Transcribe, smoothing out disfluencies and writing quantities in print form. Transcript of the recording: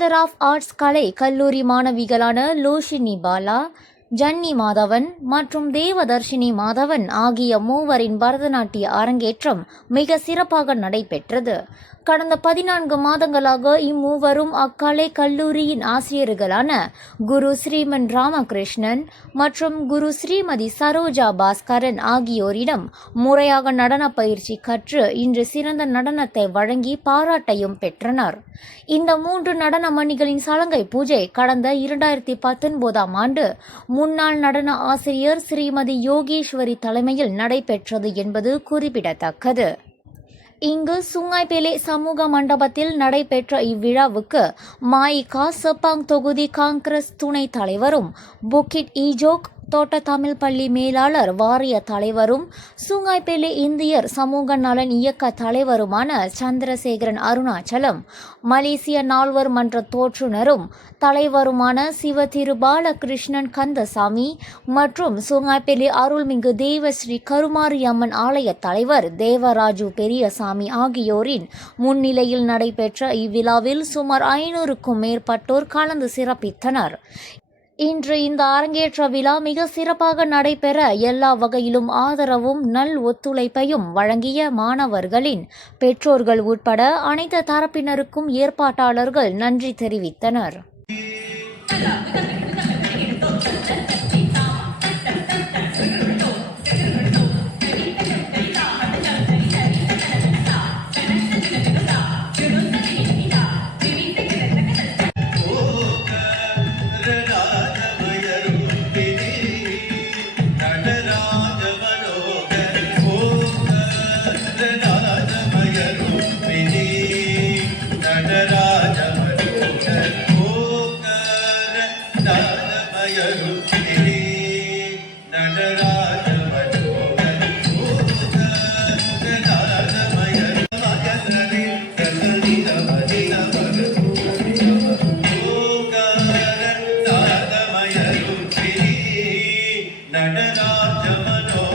மாந்தர் of arts கலை கல்லூரி மாணவிகளான லோஷினி பாலா, ஜன்னி மாதவன் மற்றும் தேவதர்ஷினி மாதவன் ஆகிய மூவரின் பரதநாட்டிய அரங்கேற்றம் மிக சிறப்பாக நடைபெற்றது. கடந்த 14 மாதங்களாக இம்மூவரும் அக்கலை கல்லூரியின் ஆசிரியர்களான குரு ஸ்ரீமன் ராமகிருஷ்ணன் மற்றும் குரு ஸ்ரீமதி சரோஜா பாஸ்கரன் ஆகியோரிடம் முறையாக நடன பயிற்சி கற்று இன்று சிறந்த நடனத்தை வழங்கி பாராட்டையும் பெற்றனர். இந்த 3 நடன மணிகளின் சலங்கை பூஜை கடந்த 2019ஆம் ஆண்டு முன்னாள் நடன ஆசிரியர் ஸ்ரீமதி யோகேஸ்வரி தலைமையில் நடைபெற்றது என்பது குறிப்பிடத்தக்கது. இங்கு சுங்காய்பேலே சமூக மண்டபத்தில் நடைபெற்ற இவ்விழாவுக்கு மாயிகா செப்பாங் தொகுதி காங்கிரஸ் துணை தலைவரும் புக்கிட் ஈஜோக் தோட்ட தமிழ் பள்ளி மேலாளர் வாரிய தலைவரும் சுங்காய்பேலே இந்தியர் சமூக நலன் இயக்க தலைவருமான சந்திரசேகரன் அருணாச்சலம், மலேசிய நால்வர் மன்ற தோற்றுநரும் தலைவருமான சிவதிரு பாலகிருஷ்ணன் கந்தசாமி மற்றும் சுங்காய்பேலே அருள்மிகு தேவஸ்ரீ கருமாரியம்மன் ஆலய தலைவர் தேவராஜு பெரியசாமி ஆகியோரின் முன்னிலையில் நடைபெற்ற இவ்விழாவில் சுமார் 500க்கும் மேற்பட்டோர் கலந்து சிறப்பித்தனர். இன்று இந்த அரங்கேற்ற விழா மிக சிறப்பாக நடைபெற எல்லா வகையிலும் ஆதரவும் நல் ஒத்துழைப்பையும் வழங்கிய மாணவர்களின் பெற்றோர்கள் உட்பட அனைத்து தரப்பினருக்கும் ஏற்பாட்டாளர்கள் நன்றி தெரிவித்தனர். நடராஜ மனோ